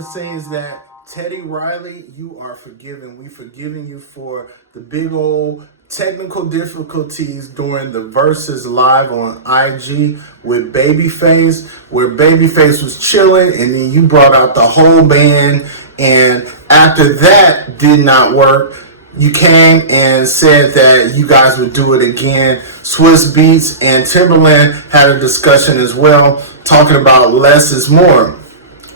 to say is that Teddy Riley, you are forgiven. We forgiving you for the big old technical difficulties during the Versus live on IG with Babyface, where Babyface was chilling and then you brought out the whole band, and after that did not work, you came and said that you guys would do it again. Swiss Beats and Timberland had a discussion as well, talking about less is more.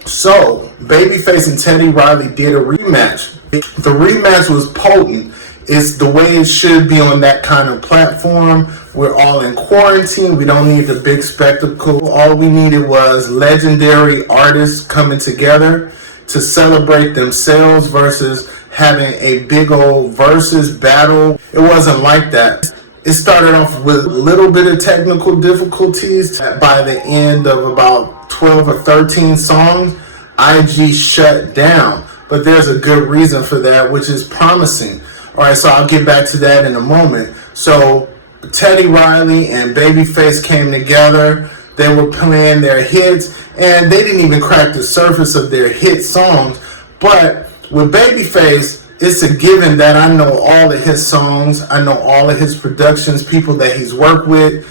So, Babyface and Teddy Riley did a rematch. The rematch was potent. It's the way it should be on that kind of platform. We're all in quarantine. We don't need the big spectacle. All we needed was legendary artists coming together to celebrate themselves versus having a big old versus battle. It wasn't like that. It started off with a little bit of technical difficulties. By the end of about 12 or 13 songs, IG shut down. But there's a good reason for that, which is promising. Alright, so I'll get back to that in a moment. So Teddy Riley and Babyface came together. They were playing their hits, and they didn't even crack the surface of their hit songs. But with Babyface, it's a given that I know all of his songs. I know all of his productions, people that he's worked with.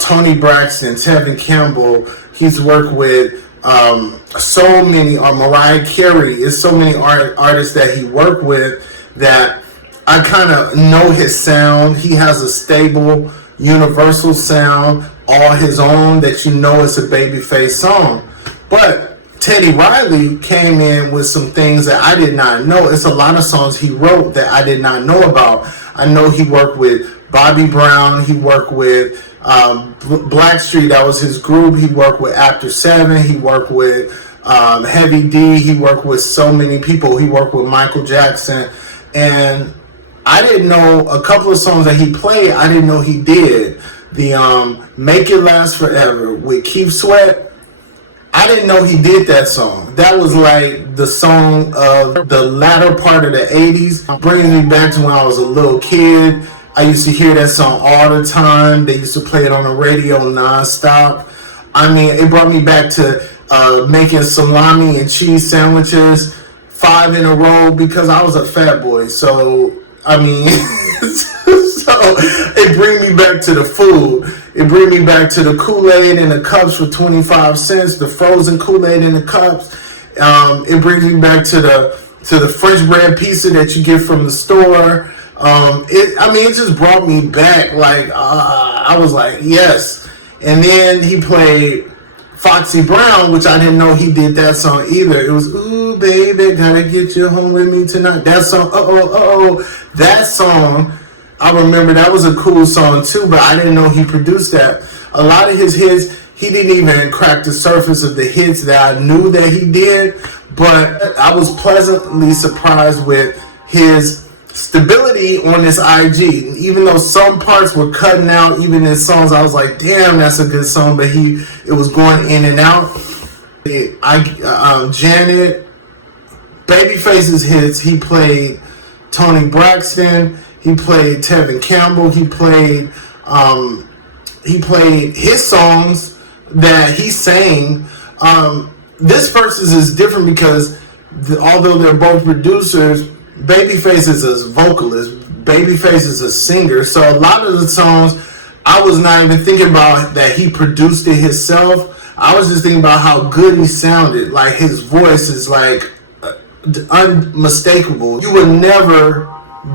Tony Braxton, Tevin Campbell. He's worked with so many, or Mariah Carey. It's so many artists that he worked with that I kind of know his sound. He has a stable, universal sound, all his own, that you know it's a Babyface song. But Teddy Riley came in with some things that I did not know. It's a lot of songs he wrote that I did not know about. I know he worked with Bobby Brown. He worked with Blackstreet. That was his group. He worked with After 7. He worked with Heavy D. He worked with so many people. He worked with Michael Jackson. And I didn't know a couple of songs that he played. I didn't know he did. The Make It Last Forever with Keith Sweat. I didn't know he did that song. That was like the song of the latter part of the 80s. Brings me back to when I was a little kid. I used to hear that song all the time. They used to play it on the radio nonstop. I mean, it brought me back to making salami and cheese sandwiches 5 in a row because I was a fat boy. So, I mean, so it brings me back to the food. It brings me back to the Kool-Aid in the cups for 25 cents, the frozen Kool-Aid in the cups. It brings me back to the French bread pizza that you get from the store. It just brought me back. Like, I was like, yes. And then he played Foxy Brown, which I didn't know he did that song either. It was, ooh, baby, gotta get you home with me tonight. That song, that song, I remember that was a cool song too, but I didn't know he produced that. A lot of his hits, he didn't even crack the surface of the hits that I knew that he did, but I was pleasantly surprised with his stability on this IG. Even though some parts were cutting out, even in songs, I was like, damn, that's a good song, but it was going in and out. Janet, Babyface's hits, he played Tony Braxton, he played Tevin Campbell, he played his songs that he sang. This Versus is different because although they're both producers, Babyface is a vocalist, Babyface is a singer, so a lot of the songs I was not even thinking about that he produced it himself. I was just thinking about how good he sounded. Like, his voice is like unmistakable. You would never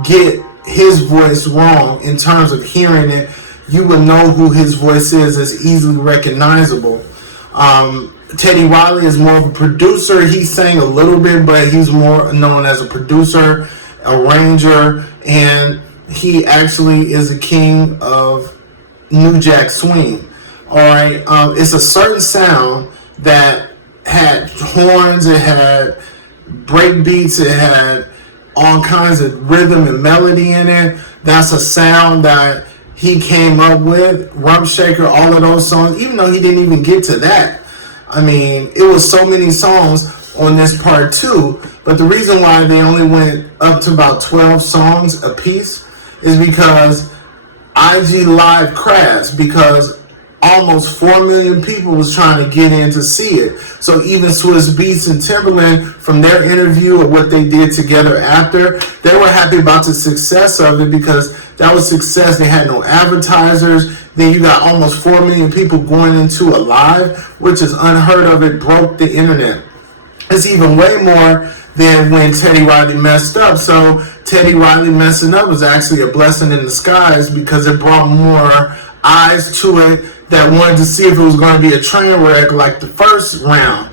get his voice wrong in terms of hearing it. You would know who his voice is. It's easily recognizable. Teddy Riley is more of a producer. He sang a little bit, but he's more known as a producer, arranger, and he actually is a king of New Jack Swing. Alright, it's a certain sound that had horns, it had break beats, it had all kinds of rhythm and melody in it. That's a sound that he came up with. Rump Shaker, all of those songs, even though he didn't even get to that. I mean, it was so many songs on this part too, but the reason why they only went up to about 12 songs a piece is because IG Live crashed, because almost 4 million people was trying to get in to see it. So even Swiss Beats and Timberland, from their interview of what they did together after, they were happy about the success of it because that was success. They had no advertisers. Then you got almost 4 million people going into a live, which is unheard of. It broke the internet. It's even way more than when Teddy Riley messed up. So Teddy Riley messing up was actually a blessing in disguise because it brought more eyes to it that wanted to see if it was going to be a train wreck like the first round.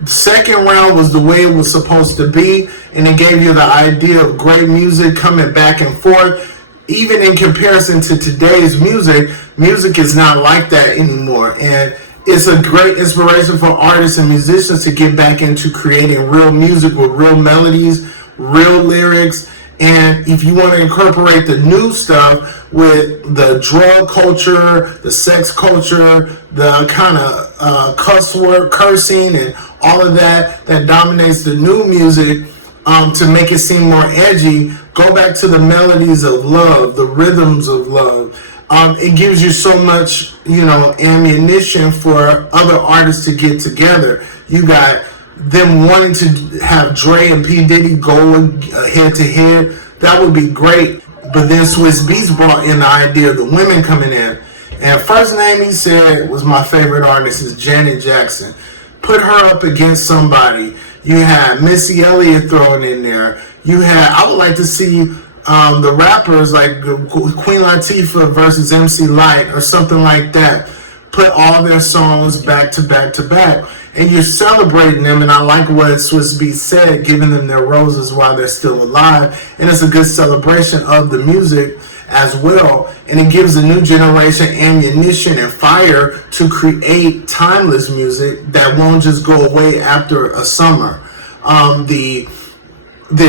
The second round was the way it was supposed to be, and it gave you the idea of great music coming back and forth. Even in comparison to today's music, music is not like that anymore. And it's a great inspiration for artists and musicians to get back into creating real music with real melodies, real lyrics. And if you want to incorporate the new stuff with the drug culture, the sex culture, the kind of cuss word, cursing, and all of that dominates the new music, to make it seem more edgy, go back to the melodies of love, the rhythms of love. It gives you so much, ammunition for other artists to get together. You got them wanting to have Dre and P. Diddy go head to head. That would be great. But then Swiss Beats brought in the idea of the women coming in. And first name he said was my favorite artist is Janet Jackson. Put her up against somebody. You had Missy Elliott thrown in there. I would like to see the rappers like Queen Latifah versus MC Lyte or something like that. Put all their songs back to back to back. And you're celebrating them, and I like what Swiss Beats said, giving them their roses while they're still alive. And it's a good celebration of the music as well. And it gives the new generation ammunition and fire to create timeless music that won't just go away after a summer. The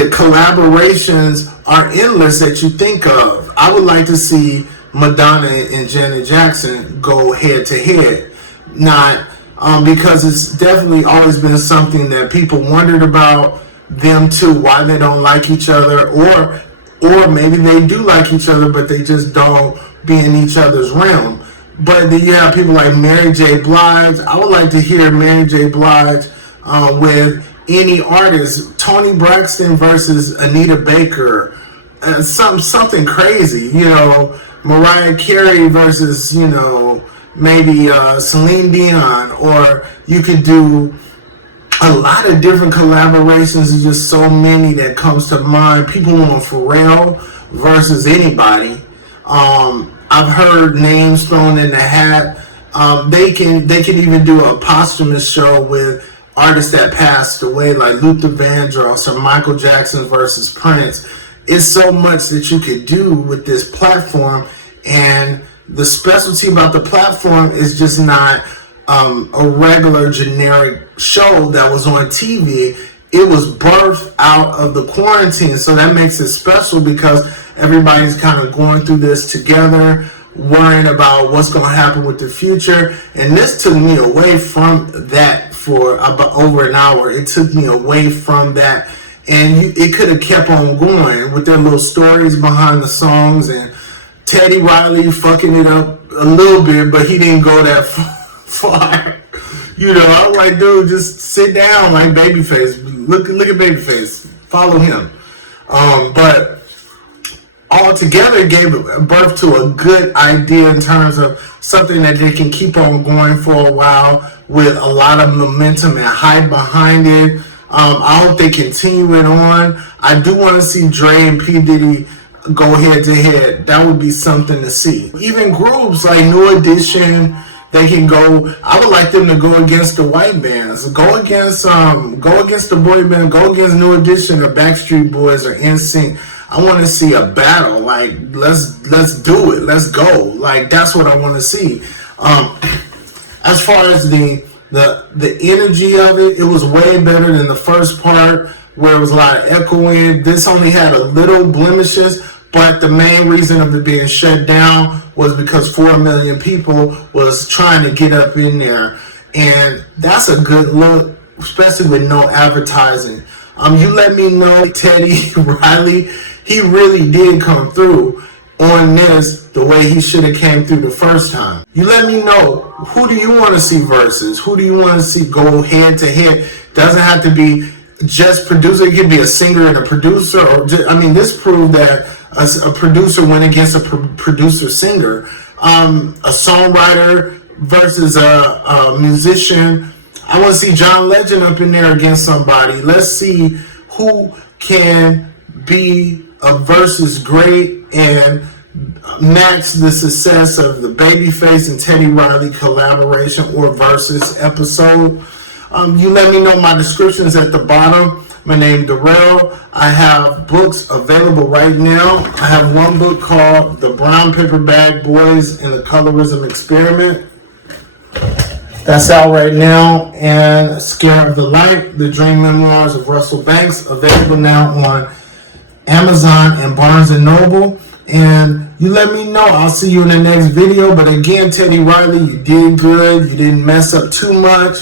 collaborations are endless that you think of. I would like to see Madonna and Janet Jackson go head to head. Not because it's definitely always been something that people wondered about them too, why they don't like each other, or maybe they do like each other, but they just don't be in each other's realm. But then you have people like Mary J. Blige. I would like to hear Mary J. Blige with any artist. Toni Braxton versus Anita Baker. Something crazy. Mariah Carey versus, maybe Celine Dion. Or you could do a lot of different collaborations. There's just so many that comes to mind. People want Pharrell versus anybody. I've heard names thrown in the hat. They can even do a posthumous show with artists that passed away, like Luther Vandross or Michael Jackson versus Prince. It's so much that you could do with this platform, and the specialty about the platform is just not a regular generic show that was on TV. It was birthed out of the quarantine, so that makes it special because everybody's kind of going through this together, worrying about what's going to happen with the future. And this took me away from that for about over an hour. It took me away from that, and it could have kept on going with their little stories behind the songs, and Teddy Riley fucking it up a little bit, but he didn't go that far. I was like, dude, just sit down like Babyface. Look at Babyface. Follow him. But altogether, it gave birth to a good idea in terms of something that they can keep on going for a while with a lot of momentum and hype behind it. I hope they continue it on. I do want to see Dre and P. Diddy go head to head. That would be something to see. Even groups like New Edition, they can go. I would like them to go against the white bands. Go against the boy band. Go against New Edition or Backstreet Boys or NSYNC. I want to see a battle. Like let's do it. Let's go. Like that's what I want to see. As far as the energy of it, it was way better than the first part where it was a lot of echoing. This only had a little blemishes, but the main reason of it being shut down was because 4 million people was trying to get up in there. And that's a good look, especially with no advertising. You let me know, Teddy Riley, he really did come through. on this the way he should have came through the first time. You let me know, who do you want to see versus? Who do you want to see go head to head? Doesn't have to be just producer. It could be a singer and a producer. Or just, I mean, this proved that a producer went against a producer singer. A songwriter versus a musician. I want to see John Legend up in there against somebody. Let's see who can be a versus great and match the success of the Babyface and Teddy Riley collaboration or versus episode. You let me know. My description is at the bottom. My name is Darrell. I have books available right now. I have one book called The Brown Paper Bag Boys and the Colorism Experiment. That's out right now. And Scare of the Light, The Dream Memoirs of Russell Banks, available now on Amazon and Barnes & Noble. And you let me know. I'll see you in the next video. But again, Teddy Riley, you did good. You didn't mess up too much.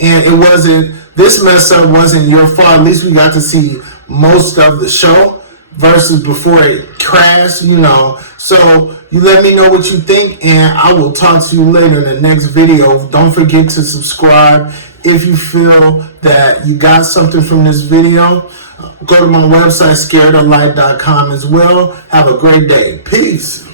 And it wasn't, this mess up wasn't your fault. At least we got to see most of the show versus before it crashed, you know. So you let me know what you think, and I will talk to you later in the next video. Don't forget to subscribe if you feel that you got something from this video. Go to my website, scaredoflight.com as well. Have a great day. Peace.